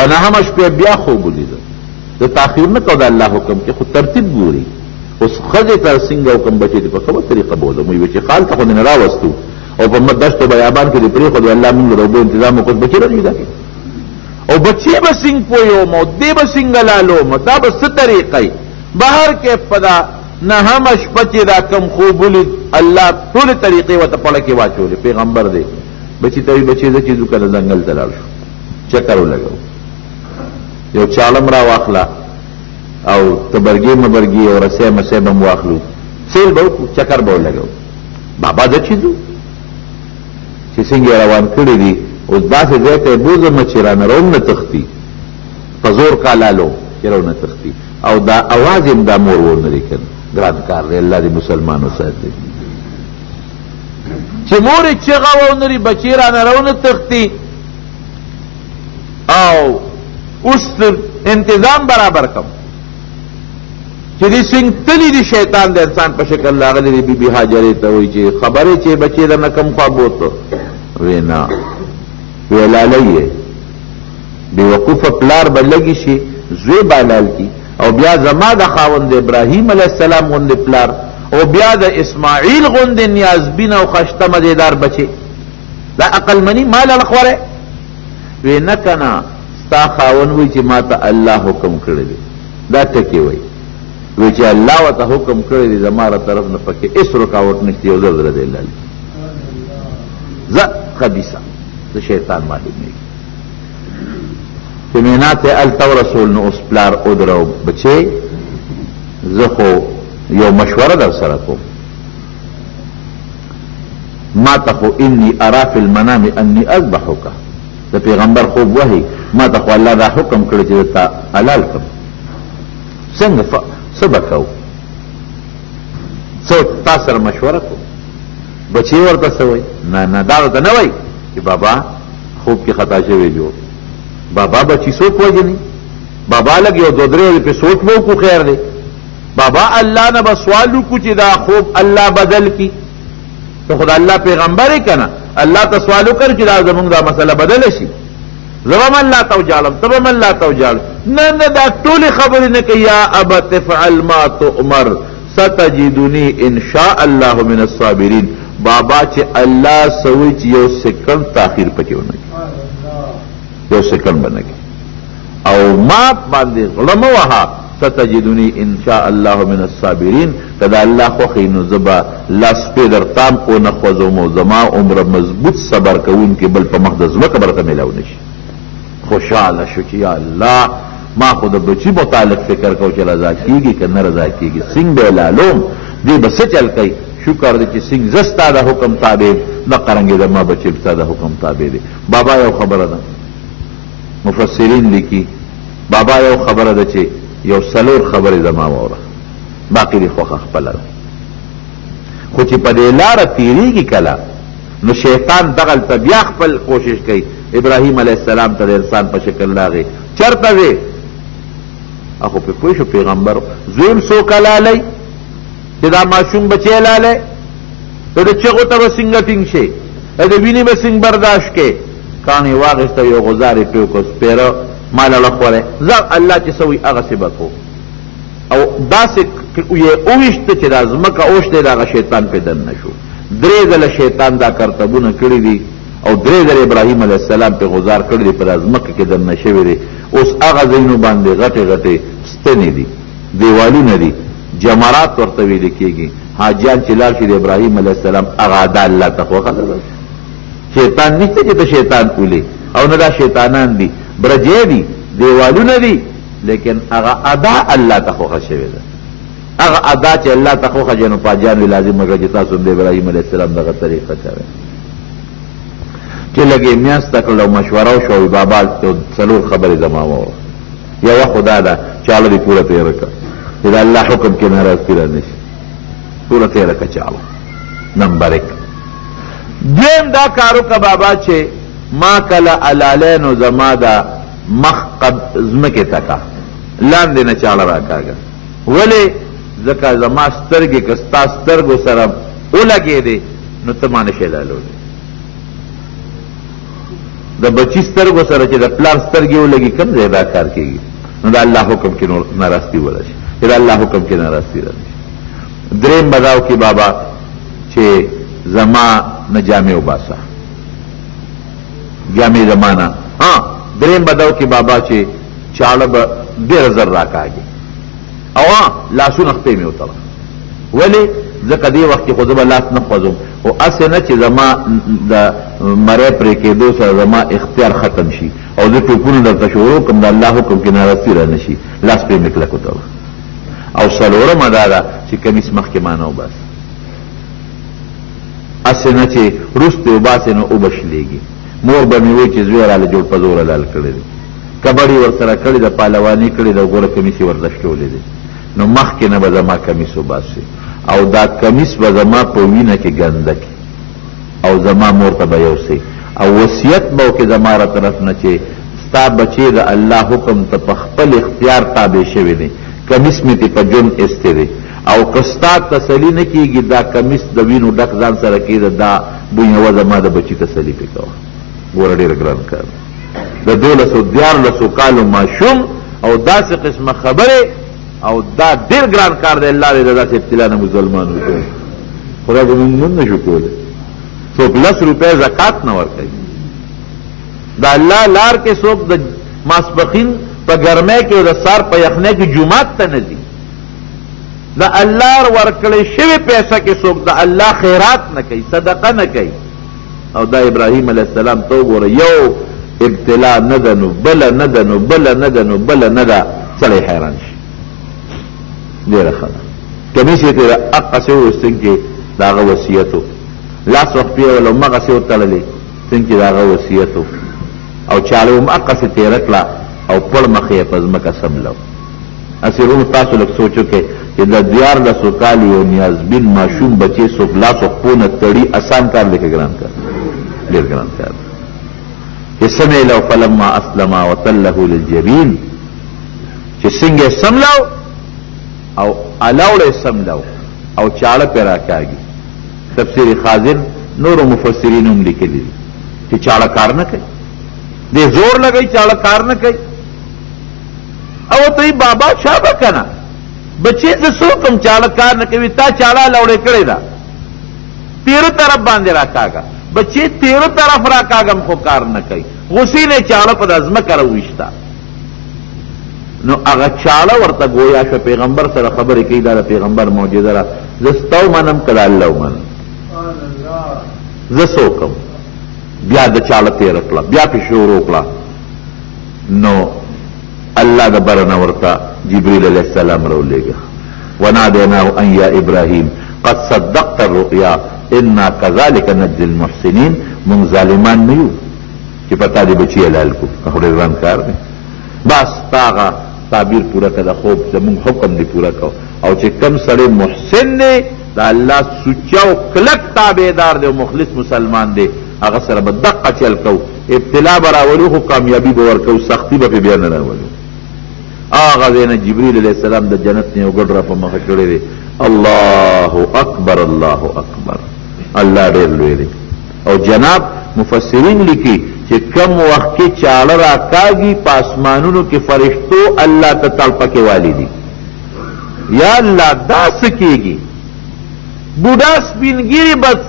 په نهمه شپه بیا خوب ولیده د تاخیر نه کو د الله حکم کې خو ترتیب ګوري اوس ښځې ته څنګه حکم بچې دي په کومه طریقه بولم وایي چې خال ته خو نه راوستو او په دشت و بیابان کې دې پرېښود الله موږ د اوبو انتظام وکړ بچې را پیدا کړي او بچې به څنګه پوهوم او دې به څنګه لالوم دا به څه طریقه بهر کې په دا نهمه شپه چې دا کم خوب ولید الله ټولې طریقې ورته پړه کې واچولې پیغمبر دی بچی ته وایي بچې زه چې ځو که د ځنګل ته لاړ شو چکر ولګو یو چالم را واخله او تبرګي مبرګي او رسې مسې به م واخلو سیل به وکړو چکر به ولګو بابا زه چې ځو چې څنګه روان کړي دي اوس داسې ځای ته یې بوځم چې رانه روم نه تښتي په زور کالالو چې رونه تښتي او دا اواز یې دا مور ور نه دی کړ ګران کار دی الله دې مسلمانو ساتي چې مور یې چغه ونري بچی رانه رونه تښتي او اوس انتظام برابر کم چې دې څنګه تللی دي شیطان د انسان په شکل راغلی دی بیبي هاجرې ته وایي چې خبرې چې بچې درنه کم خوا بوته وی نه وی لالی یې بېوقوفه پلار به لږي شي زوی به حلال کي او بیا زما د خاوند ابراهیم علیه السلام غوندې پلار او بیا د اسماعیل غوندې نیازبین او خشته مزېدار بچې دا عقلمني ما له خوره وی نه که نه ستا خاوند وایي چې ما ته الله حکم کړی دی دا ټکې وایي وی چې الله ورته حکم کړی دی زما له طرف نه پکې هېڅ رکاوټ نشته یو زر زره دی لالي زه خبیثه د شیطان معلومېږي چې مینا ته هلته ورسول نو اوس پلار ودرو بچې زه خو یو مشوره در سره کوم ما ته خو انی ارا فی المنام انی اذبحک د پیغمبر خوب وحی ما ته خو الله دا حکم کړی چې تا حلال کړم څنګه څه به کوو څه تا سره مشوره کوو بچې ورته څه وایي نه نه دا ورته نه وایي چې بابا خوب کې خطا شوی جوړ بابا بچی څوک وجني بابا لګ یو دو درې ورځې پې سوچ به وکړو خیر دی بابا الله نه به سوال وکړو چې دا خوب الله بدل کی ته خو د الله پیغمبر یې که نه الله ته سوال وکړ چې دا زمونږ دا مسله بدله شي زه به م الله ته وجاړم ته به م الله ته وجاړم نه نه دا ټولې خبرې نه کوي یا ابت افعل ما تؤمر ستجدني ان شاء الله من الصابرین بابا چې الله سوي چې یو سکند تاخیر پکې ونه کړي یو سکند به نه کړي او ما باندې غړه مه وهه ستجدني ان شاء الله من الصابرین که د الله خوښوي نو زه به لاس پې در تام ونښوځوم او زما عمره مضبوط صبر کوونکي بل په مخ د ځمکه برته میلاو نه شي خوشحاله شو چې یا الله ما خو د بچي متعلق فکر کو چې رضا کېږي که نه رضا کېږي څنګه به یې لالوم دې به څه چل کوي شکر دی چې څنګه زه ستا د حکم تابع نه قرنګې د ما بچي ستا د حکم تابع دی بابا یو خبره ده مفسرین لیکي بابا یو خبره ده چې یو څلور خبرې زما واوره باقي دې خوښه خپله ده خو چې په دې لاره تېرېږي کله نو شیطان دغلته بیا خپل کوشش کوي ابراهیم علیه السلام ته د انسان په شکل راغی چرته وې اخو پې پوه شو پیغمبر زویم څوک لالی چې دا ماشوم بچی لالی ته د چغو ته به څنګه ټینګ شي د وینې به څنګه برداشت کې کاڼې واخېسته یو غزار یې پرې وکړ سپېره ما له خوړی زه الله چې څه وایي هغسې به کوو او داسې یې وویشته چې دا ځمکه اوش دی د هغه شیطان پې دننه شو درې ځله شیطان دا کرتبونه کړي دي او درې ځله ابراهیم علیه السلام پې غزار کړی دی په دا ځمکه کې دننه شوی دی اوس هغه ځایونو باندې غټې غټې ستنې دي دیوالونه دي جمرات ورته ویل کېږي حاجیان چې لاړ شي د ابراهیم علیه السلام هغه ادا الله ته خوښه ده شیطان نشته چې ته شیطان پولې او نه دا شیطانان دي برجې دي دیوالونه دي لیکن هغه ادا الله ته خوښه شوې ده هغه ادا چې الله ته خوښه شي نو پاجیان وي لازم وکړه چې تاسو د ابراهیم علیه السلام دغه طریقه کوئ چې لږې میاشته کړل او مشوره وشوه وي بابا څلور خبرې زما واوره یوه خدا ده چاله دې پوره تېره کړه چې د الله حکم کې ناراضګي را نه شي پوره تېره کړه چاله نمبر 1 دویم دا کار وکړه بابا چې ما کله علالی نو زما د مخ ځمکې ته کا لاندې نه چاړه راکاږه ولې ځکه زما سترګې که ستا سترګو سره ولګېدې نو ته ما نشې لالولی د بچی سترګو سره چې د پلار سترګې ولګي کوم ځای دا کار کېږي نو د الله حکم کې ناراستی ورشي چې د الله حکم کې ناراستی راشي. دریم بداو کې بابا چې زما نه جامې وباسه جامې زمانہ دریم بداو کې بابا چې چاړه به ډېر زر راکاږي او لاسونه خپې مې وتړه ولې ځکه دې وخت کې خو زه به لاس نه خوځم خو هسې نه چې زما د مرۍ پرې کېدو سره زما اختیار ختم شي او زه ټوپونه درته شروع کړم د الله حکم کې ناراستی را نه شي لاس پرې مې کلک وتړه. او څلورمه دا ده چې کمیس مخکې ما نه وباسي هسې نه چې وروسته وباسې نو اوبه شلېږي. مور به مې وایي چې زوی راله جوړ په زوره لال کړی دی کبډي ورسره کړې ده پهلواني کړې ده ګوره کمیس یې ورته شلولی دی نو مخکې نه به زما کمیس وباسي او دا کمیس به زما په وینه کې ګنده کړي او زما مور ته به یوسي او وصیت به وکړي زما را طرف نه چې ستا بچی د الله حکم ته په خپل اختیار تابع شوي دی کمیس مې په جون ایستی دی او که ستا تسلي نه کېږي دا کمیس د وینو ډک ځان سره کېده دا بویوه زما د بچي تسلي پې کوه ګوره ډېره ګران کار د 12 کالو ماشوم او داسې قسمه خبرې او دا ډېر ګران کار دی الله دې د داسې ابتلا نه مسلمان وکړي خدای به موږ نه شو کولی څوک 10 روپۍ زکات نه ورکوي د الله لار کې څوک د ماسپښین په ګرمۍ کې او د سار په یخنۍ کې جومات ته نه ځي د الله ورکړې شوې پیسه کې څوک د الله خیرات نه کوي صدقه نه کوي او دا ابراهیم علیه السلام ته وګوره یو ابتلا نه ده نو بله نه ده نو بله نه ده نو بله نه ده سړی حیران شي ډېره ښه ده کمیس یې تېره هغسې وویستن کې د هغه وصیت و لاس وخپې یې ول همغسې وتړلې څنګ کې د هغه وصیت و او چاړه هم هغسې تېره کړه او پړ مخې یې په ځمکه سملو هسې روم تاسو لږ سوچ وکړئ چې د 14 کالو یو نیازبین ماشوم بچی څوک لاس وخپونه تړي اسان کار دی که ګران کار ډېر ګران کار دی چې سمې لو فلما اسلما وتله للجبین چې څنګه یې سملو او الاوړه یې سملو او چاړه پې راکاږي تفسیر خازن نورو مفسرین هم لیکلي دي چې چاړه کار نه کوي دې زور لګوي چاړه کار نه کوي او ته بابا شابه کنه بچی زه څوک هم چاړه کار نه کوي تا چاړه الاوړې کړې ده تیره طرف باندې راکاږه بچی تیره طرف راکاږم خو کار نه کوي غصې نه چاړه په د ځمکه راویشته نو هغه چاړه ورته گویا شو پیغمبر سره خبرې کوي دا د پیغمبر معجزه ده زه ستا ومنم که د الله ومنم زه څوک م بیا د چاړه تېره کړه بیا پې شروع کړه نو الله د بره نه ورته جبریل علیه السلام راولېږه ونادیناه ان یا ابراهیم قد صدقت الرؤیا انا كذلك نجزي المحسنین مونږ ظالمان نه یو چې په تا دې بچي حلال کړو خو ډېر ګران کار دی بس تا هغه تعبیر پوره کړه د خوب زمونږ حکم دې پوره کړو او چې کم سړی محسن دی د الله سوچه او کلک تابعدار دی او مخلص مسلمان دی هغه سره به دقه چل کو ابتلا به راولو خو کامیابي به ورکو سختی به پې بیا نه راولو هغه ځای نه جبریل علیه السلام د جنت نه یو ګډ را په مخه کړی دی الله اکبر الله اکبر الله ډېر لوی دی او جناب مفسرین لیکي چې کم وخت کې چاړه راکاږي په اسمانونو کې فرشتو الله ته تړپکې والی دي یا الله دا څه کېږي بوډا سپینګیري بس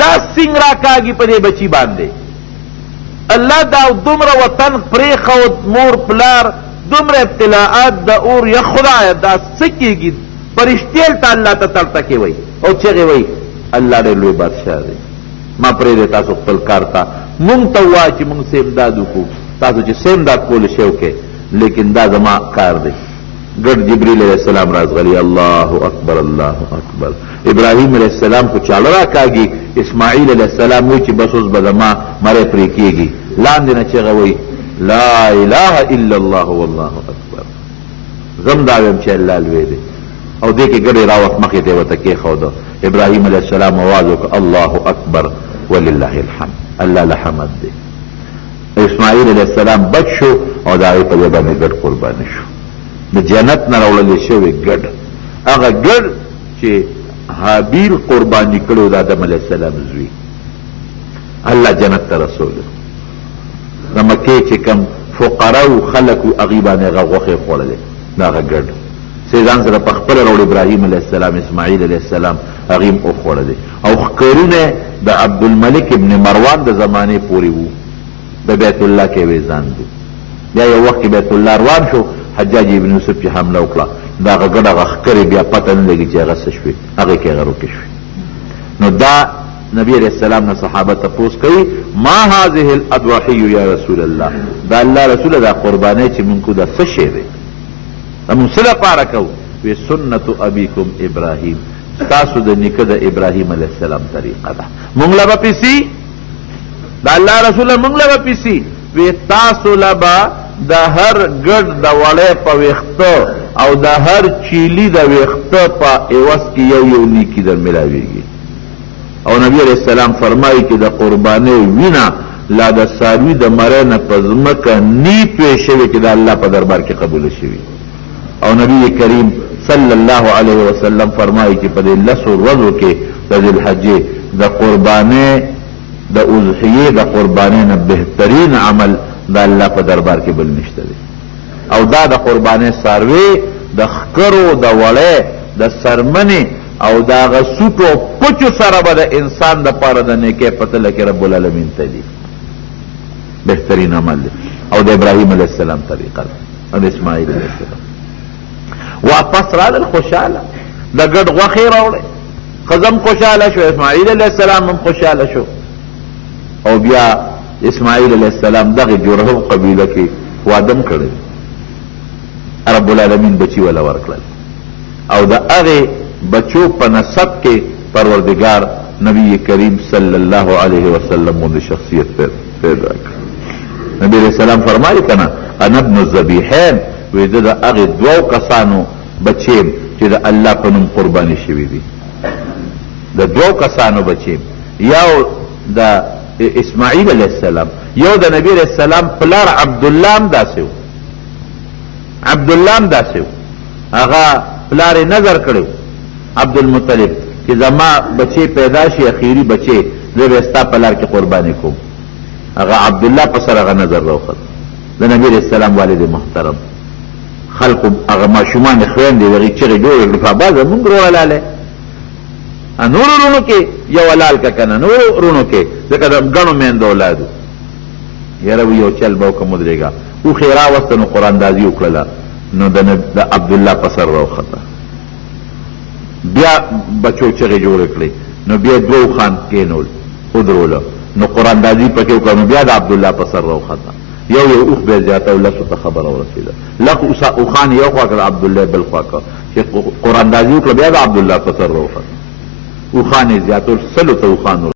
لاس سنګ راکاږي په دې بچي باندې الله دا دومره وطن پرېښود مور پلار دومره ابتلاعات د اور یا خدایه دا څه کېږي فرشتې ته الله ته تړپکې وایي او چغې وایي الله ډېر لوی بادشاه دی ما پرېږدئ تاسو خپل کار ته مونږ ته ووایه چې مونږ څه امداد وکړو تاسو چې څه امداد کولی شی وکړئ لیکن دا زما کار دی ګډ جبریل علیه السلام راځغلي الله اکبر الله اکبر ابراهیم علیه السلام خو چاړه راکاږي اسماعیل علیه السلام وایي چې بس اوس به زما مرۍ پرې کېږي لاندې نه چغه وایي لا اله الا الله والله اکبر زم دا ویم چې الله لوی دی او دې کې ګډې راوخت مخې ته ورته کېښوده ابراهیم علیه السلام آواز وکړه الله اکبر ولله الحمد الله له حمد دی اسماعیل علیه السلام بچ شو او د هغې په ځای باندې ګډ قرباني شو د جنت نه راوړلې شوې ګډ هغه ګډ چې حابیل قرباني کړی د آدم علیه السلام زوی الله جنت ته رسوله د مکې چې کم فقراو خلکو هغې باندې هغه غوښې خوړلې د هغه ګډ سیدان سره په خپله راوړ ابراهیم علیه السلام اسماعیل علیه السلام هغې هم وخوړلې او ښکرونه د عبدالملک ابن مروان د زمانې پورې وو د بیت الله کې ویزان دي بیا یو وخت کې بیت الله روان شو حجاج ابن یوسف چې حمله وکړه د هغه ګډ هغه ښکرې بیا پته نه لګي چې هغه څه شوې هغې کې هغه روکې شوې نو دا نبی علیہ السلام نے صحابہ تپوس کئی ما هذه الاضحی یا رسول اللہ دا اللہ رسول دا قربانے چی منکو دا سشے دے امون صدا پارکو وی سنت ابیکم ابراہیم ستاسو دا نکد ابراہیم علیہ السلام طریقہ دا منگلا با پیسی دا اللہ رسول منگلا با پیسی وی تاسو لبا دا ہر گڑ دا وڑے پا ویختو او دا ہر چیلی دا ویختو پا ایوس کی یو نیکی در ملاویگی او نبی علیہ السلام فرمائی کہ دا قربانے وینا لا دا ساروی دا مرین پزمکا نی پیشوی کہ دا اللہ پا دربار کی قبول شوی او نبی کریم صلی اللہ علیہ وسلم فرمائی کہ پدے لسو روزو کے دا ذی الحجے دا قربانے دا اضحیے دا قربانے نا بہترین عمل دا اللہ پا دربار کی بل نشتا دے او دا قربانے ساروی دا خکرو دا وڑے دا سرمنی او دا غسوټو پچو سره به د انسان د پاره د نیکۍ پته لکه رب العالمین ته دي بهترین عمل دی او د ابراهیم علیه السلام طریقه ده او د اسماعیل علیه السلام واپس راغلل خوشحاله د ګډ غوښې راوړې ښځه هم خوشحاله شو اسماعیل علیه السلام هم خوشحاله شو او بیا اسماعیل علیه السلام دغې جرهم قبیله کې واده هم کړی رب العالمین بچي وله ورکړل او د هغې بچو په نسب کې پروردگار نبی کریم صلی اللہ علیہ وسلم ان شخصیت پیدا کړ نبی علیہ السلام فرمایي کنا انا ابن الذبیحین وی د هغې دوو کسانو بچیم چې د الله په نوم قرباني شوي دي د دوو کسانو بچیم یو د اسماعیل علیہ السلام یو د نبی علیہ السلام پلار عبدالله هم داسې و عبدالله هم داسې و هغه پلار یې نظر کړی عبدالمطلب کہ زما بچے پیدا شي اخیری بچے زه به ستا په لار کې قرباني کوم هغه عبدالله په سر هغه نظر راوخت د نبی علیه السلام والد محترم خلقو هغه ماشومان خویندې هغې چغې جوړې کړې په بازه مونږ رولالی نورو رونو کې یو ولال که که نه نورو رونو کې ځکه د ګڼو میندو اولادو یاره یو چل به وکړه مدرېږه اوښې راوسته نو قراندازي وکړله نو د عبدالله په سر راوخته بیا بچو چغې جوړې کړې نو بیا دوه خان کېنول ودروله نو قراندازي پکې وکړه نو بیا د عبدالله په سر راوخته یو اوښ بیا زیاته لسو ته خبره ورسېده لږ اوښان یو خوا کړه عبدالله بل خوا کړه چې قراندازي وکړه بیا د عبدالله په سر راوخته اوښان یې زیاتول سلو ته اوښان